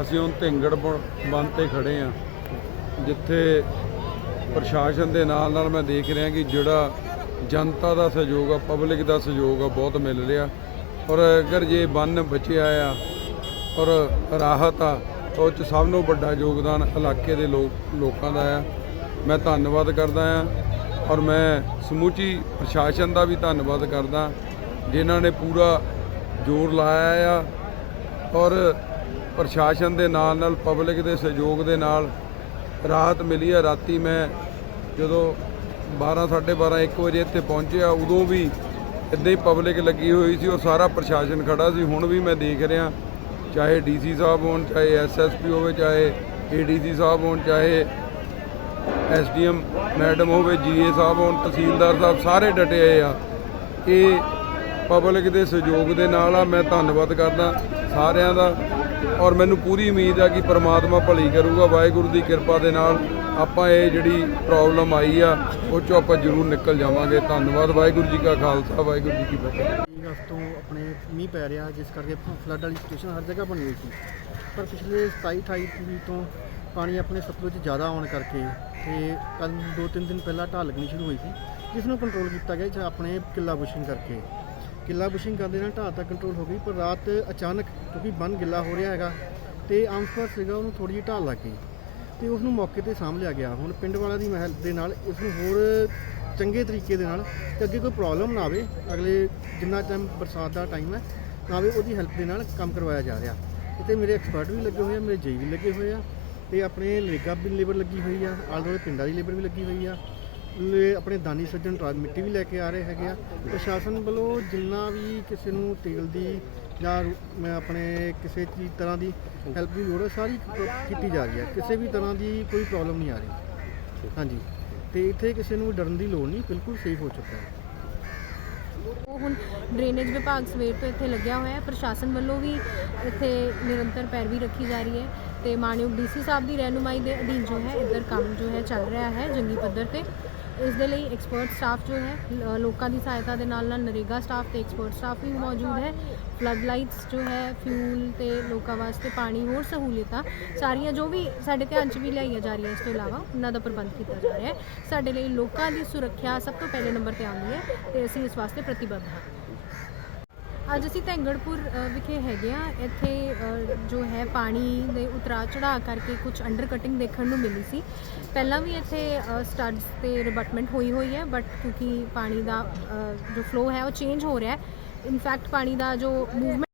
ਅਸੀਂ ਹੁਣ ਢਿੰਗੜ ਬ- ਬੰਦ ਤੇ ਖੜੇ ਆ। ਜਿੱਥੇ ਪ੍ਰਸ਼ਾਸਨ ਦੇ ਨਾਲ ਨਾਲ ਮੈਂ ਦੇਖ ਰਿਹਾ ਕਿ ਜਿਹੜਾ ਜਨਤਾ ਦਾ ਸਹਿਯੋਗ ਆ, ਪਬਲਿਕ ਦਾ ਸਹਿਯੋਗ ਆ, ਬਹੁਤ ਮਿਲ ਰਿਹਾ। ਔਰ ਅਗਰ ਜੇ ਬੰਨ ਬਚਿਆ ਆ ਔਰ ਰਾਹਤ ਆ ਉਹ ਚ ਸਭ ਨੂੰ ਵੱਡਾ ਯੋਗਦਾਨ ਇਲਾਕੇ ਦੇ ਲੋਕ ਲੋਕਾਂ ਦਾ ਆ। ਮੈਂ ਧੰਨਵਾਦ ਕਰਦਾ ਆ ਔਰ ਮੈਂ ਸਮੁੱਚੀ ਪ੍ਰਸ਼ਾਸਨ ਦਾ ਵੀ ਧੰਨਵਾਦ ਕਰਦਾ, ਜਿਨ੍ਹਾਂ ਨੇ ਪੂਰਾ ਜ਼ੋਰ ਲਾਇਆ ਆ। ਔਰ ਪ੍ਰਸ਼ਾਸਨ ਦੇ ਨਾਲ ਨਾਲ ਪਬਲਿਕ ਦੇ ਸਹਿਯੋਗ ਦੇ ਨਾਲ ਰਾਹਤ ਮਿਲੀ ਆ, ਰਾਤੀ ਮੈਂ ਜਦੋਂ 12 12:30 1 ਵਜੇ ਇੱਥੇ ਪਹੁੰਚਿਆ, ਉਦੋਂ ਵੀ ਇੱਦਾਂ ਹੀ ਪਬਲਿਕ ਲੱਗੀ ਹੋਈ ਸੀ ਔਰ ਸਾਰਾ ਪ੍ਰਸ਼ਾਸਨ ਖੜਾ ਸੀ, ਹੁਣ ਵੀ ਮੈਂ ਦੇਖ ਰਿਹਾ। ਚਾਹੇ ਡੀਸੀ ਸਾਹਿਬ ਹੋਣ, ਚਾਹੇ ਐਸਐਸਪੀ ਹੋਵੇ, ਚਾਹੇ ਏਡੀਸੀ ਸਾਹਿਬ ਹੋਣ, ਚਾਹੇ ਐਸਡੀਐਮ ਮੈਡਮ ਹੋਵੇ ਜੀਏ ਸਾਹਿਬ ਹੋਣ, ਤਹਿਸੀਲਦਾਰ ਸਾਹਿਬ ਸਾਰੇ ਡਟੇ ਹੋਏ ਆ। ਇਹ ਪਬਲਿਕ ਦੇ ਸਹਿਯੋਗ ਦੇ ਨਾਲ ਆ, ਮੈਂ ਧੰਨਵਾਦ ਕਰਦਾ ਸਾਰਿਆਂ ਦਾ। ਔਰ ਮੈਨੂੰ ਪੂਰੀ ਉਮੀਦ ਆ ਕਿ ਪ੍ਰਮਾਤਮਾ ਭਲੀ ਕਰੂਗਾ, ਵਾਹਿਗੁਰੂ ਦੀ ਕਿਰਪਾ ਦੇ ਨਾਲ ਆਪਾਂ ਇਹ ਜਿਹੜੀ ਪ੍ਰੋਬਲਮ ਆਈ ਆ, ਉਹ ਚੋਂ ਆਪਾਂ ਜ਼ਰੂਰ ਨਿਕਲ ਜਾਵਾਂਗੇ। ਧੰਨਵਾਦ, ਵਾਹਿਗੁਰੂ ਜੀ ਕਾ ਖਾਲਸਾ, ਵਾਹਿਗੁਰੂ ਜੀ ਕੀ ਫਤਿਹ। ਅਗਸਤ ਤੋਂ ਆਪਣੇ ਮੀਂਹ ਪੈ ਰਿਹਾ, ਜਿਸ ਕਰਕੇ ਫਲੱਡ ਵਾਲੀ ਸਿਚੁਏਸ਼ਨ ਹਰ ਜਗ੍ਹਾ ਬਣੀ ਹੋਈ ਸੀ। ਪਰ ਪਿਛਲੇ 27 28 ਤੋਂ ਪਾਣੀ ਆਪਣੇ ਸਤਲੁਜ 'ਚ ਜ਼ਿਆਦਾ ਆਉਣ ਕਰਕੇ ਤੇ ਕੱਲ ਦੋ, ਤਿੰਨ ਦਿਨ ਪਹਿਲਾਂ ਢਾਲ ਲੱਗਣੀ ਸ਼ੁਰੂ ਹੋਈ ਸੀ, ਜਿਸ ਨੂੰ ਕੰਟਰੋਲ ਕੀਤਾ ਗਿਆ ਆਪਣੇ ਕਿੱਲਾ ਬੁਸ਼ਿੰਗ ਕਰਕੇ। ਗਿੱਲਾ ਬੁਸ਼ਿੰਗ ਕਰਨ ਦੇ ਨਾਲ ਢਾਹ ਤਾਂ ਕੰਟਰੋਲ ਹੋ ਗਈ, ਪਰ ਰਾਤ ਅਚਾਨਕ ਕਿਉਂਕਿ ਬੰਨ ਗਿੱਲਾ ਹੋ ਰਿਹਾ ਹੈਗਾ ਤੇ ਆਮਸਪਰ ਸੀਗਾ ਉਹਨੂੰ ਥੋੜੀ ਜਿਹੀ ਢਾਲ ਲੱਗ ਗਈ ਤੇ ਉਸ ਨੂੰ ਮੌਕੇ ਤੇ ਸਾਂਭ ਲਿਆ ਗਿਆ। ਹੁਣ ਪਿੰਡ ਵਾਲਿਆਂ ਦੀ ਮਹਿਲ ਦੇ ਨਾਲ ਇਸ ਨੂੰ ਹੋਰ ਚੰਗੇ ਤਰੀਕੇ ਦੇ ਨਾਲ ਤੇ ਅੱਗੇ ਕੋਈ ਪ੍ਰੋਬਲਮ ਨਾ ਆਵੇ, ਅਗਲੇ ਜਿੰਨਾ ਟਾਈਮ ਬਰਸਾਤ ਦਾ ਟਾਈਮ ਹੈ, ਨਾ ਆਵੇ ਉਹਦੀ ਹੈਲਪ ਦੇ ਨਾਲ ਕੰਮ ਕਰਵਾਇਆ ਜਾ ਰਿਹਾ। ਇੱਥੇ ਮੇਰੇ ਐਕਸਪਰਟ ਵੀ ਲੱਗੇ ਹੋਏ ਆ, ਮੇਰੇ ਜਈ ਵੀ ਲੱਗੇ ਹੋਏ ਆ ਤੇ ਆਪਣੇ ਲੇਗਾ ਵੀ ਲੇਬਰ ਲੱਗੀ ਹੋਈ ਆ ਆਲੇ ਦੁਆਲੇ ਪਿੰਡਾਂ ਦੀ ਲੇਬਰ ਵੀ ਲੱਗੀ ਹੋਈ ਆ। ਲੇ- ਆਪਣੇ ਦਾਨੀ ਸੱਜਣ ਟਰਾ ਮਿੱਟੀ ਵੀ ਲੈ ਕੇ ਆ ਰਹੇ ਹੈਗੇ ਆ। ਪ੍ਰਸ਼ਾਸਨ ਵੱਲੋਂ ਜਿੰਨਾ ਵੀ ਕਿਸੇ ਨੂੰ ਤੇਲ ਦੀ ਜਾਂ ਰੂ- ਮੈਂ ਆਪਣੇ ਕਿਸੇ ਚੀਜ਼ ਤਰ੍ਹਾਂ ਦੀ ਹੈਲਪ ਦੀ ਲੋੜ ਹੈ, ਸਾਰੀ ਕ- ਕੀਤੀ ਜਾ ਰਹੀ ਹੈ। ਕਿਸੇ ਵੀ ਤਰ੍ਹਾਂ ਦੀ ਕੋਈ ਪ੍ਰੋਬਲਮ ਨਹੀਂ ਆ ਰਹੀ। ਹਾਂਜੀ। ਤੇ ਇੱਥੇ ਕਿਸੇ ਨੂੰ ਡਰਨ ਦੀ ਲੋੜ ਨਹੀਂ, ਬਿਲਕੁਲ ਸੇਫ ਹੋ ਚੁੱਕਾ ਹੈ। ਉਹ ਹੁਣ ਡਰੇਨੇਜ ਵਿਭਾਗ ਸਵੇਰ ਤੋਂ ਇੱਥੇ ਲੱਗਿਆ ਹੋਇਆ ਹੈ। ਪ੍ਰਸ਼ਾਸਨ ਵੱਲੋਂ ਵੀ ਇੱਥੇ ਨਿਰੰਤਰ ਪੈਰਵੀ ਰੱਖੀ ਜਾ ਰਹੀ ਹੈ ਤੇ ਮਾਨਯੋਗ ਡੀਸੀ ਸਾਹਿਬ ਦੀ ਰਹਿਨੁਮਾਈ ਦੇ ਅਧੀਨ ਜੋ ਹੈ, ਇੱਧਰ ਕੰਮ ਜੋ ਹੈ ਚੱਲ ਰਿਹਾ ਹੈ ਜੰਗੀ ਪੱਧਰ ਤੇ। ਇਸ ਦੇ ਲਈ ਐਕਸਪਰਟ ਸਟਾਫ ਜੋ ਹੈ ਲੋਕਾਂ ਦੀ ਸਹਾਇਤਾ ਦੇ ਨਾਲ ਨਾਲ ਨਰੇਗਾ ਸਟਾਫ ਤੇ ਐਕਸਪਰਟ ਸਟਾਫ ਵੀ ਮੌਜੂਦ ਹੈ। ਫਲੱਡ ਲਾਈਟਸ ਜੋ ਹੈ ਫਿਊਲ ਤੇ ਲੋਕਾਂ ਵਾਸਤੇ ਪਾਣੀ, ਹੋਰ ਸਹੂਲੀਅਤਾਂ, ਸਾਰੀਆਂ ਜੋ ਵੀ ਸਾਡੇ ਧਿਆਨ 'ਚ ਵੀ ਲਿਆਈਆਂ ਜਾ ਰਹੀਆਂ ਇਸ ਤੋਂ ਇਲਾਵਾ, ਉਹਨਾਂ ਦਾ ਪ੍ਰਬੰਧ ਕੀਤਾ ਜਾ ਰਿਹਾ ਹੈ। ਸਾਡੇ ਲਈ ਲੋਕਾਂ ਦੀ ਸੁਰੱਖਿਆ ਸਭ ਤੋਂ ਪਹਿਲੇ ਨੰਬਰ ਤੇ ਆਉਂਦੀ ਹੈ ਤੇ ਅਸੀਂ ਇਸ ਵਾਸਤੇ ਪ੍ਰਤੀਬੱਧ ਹਾਂ। ਅੱਜ ਅਸੀਂ ਧੈਂਗੜਪੁਰ ਵਿਖੇ ਹੈਗੇ ਆ ਇੱਥੇ ਜੋ ਹੈ ਪਾਣੀ ਦੇ ਉਤਰਾ ਚੜਾਅ ਕਰਕੇ ਕੁਝ ਅੰਡਰ ਕਟਿੰਗ ਦੇਖਣ ਨੂੰ ਮਿਲੀ ਸੀ। ਪਹਿਲਾਂ ਵੀ ਇੱਥੇ ਸਟੱਡਸ ਤੇ ਰਿਬਟਮੈਂਟ ਹੋਈ ਹੋਈ ਹੈ ਬਟ ਕਿਉਂਕਿ ਪਾਣੀ ਦਾ ਜੋ ਫਲੋ ਹੈ ਉਹ ਚੇਂਜ ਹੋ ਰਿਹਾ ਹੈ। ਇਨਫੈਕਟ ਪਾਣੀ ਦਾ ਜੋ ਮੂਵਮੈਂਟ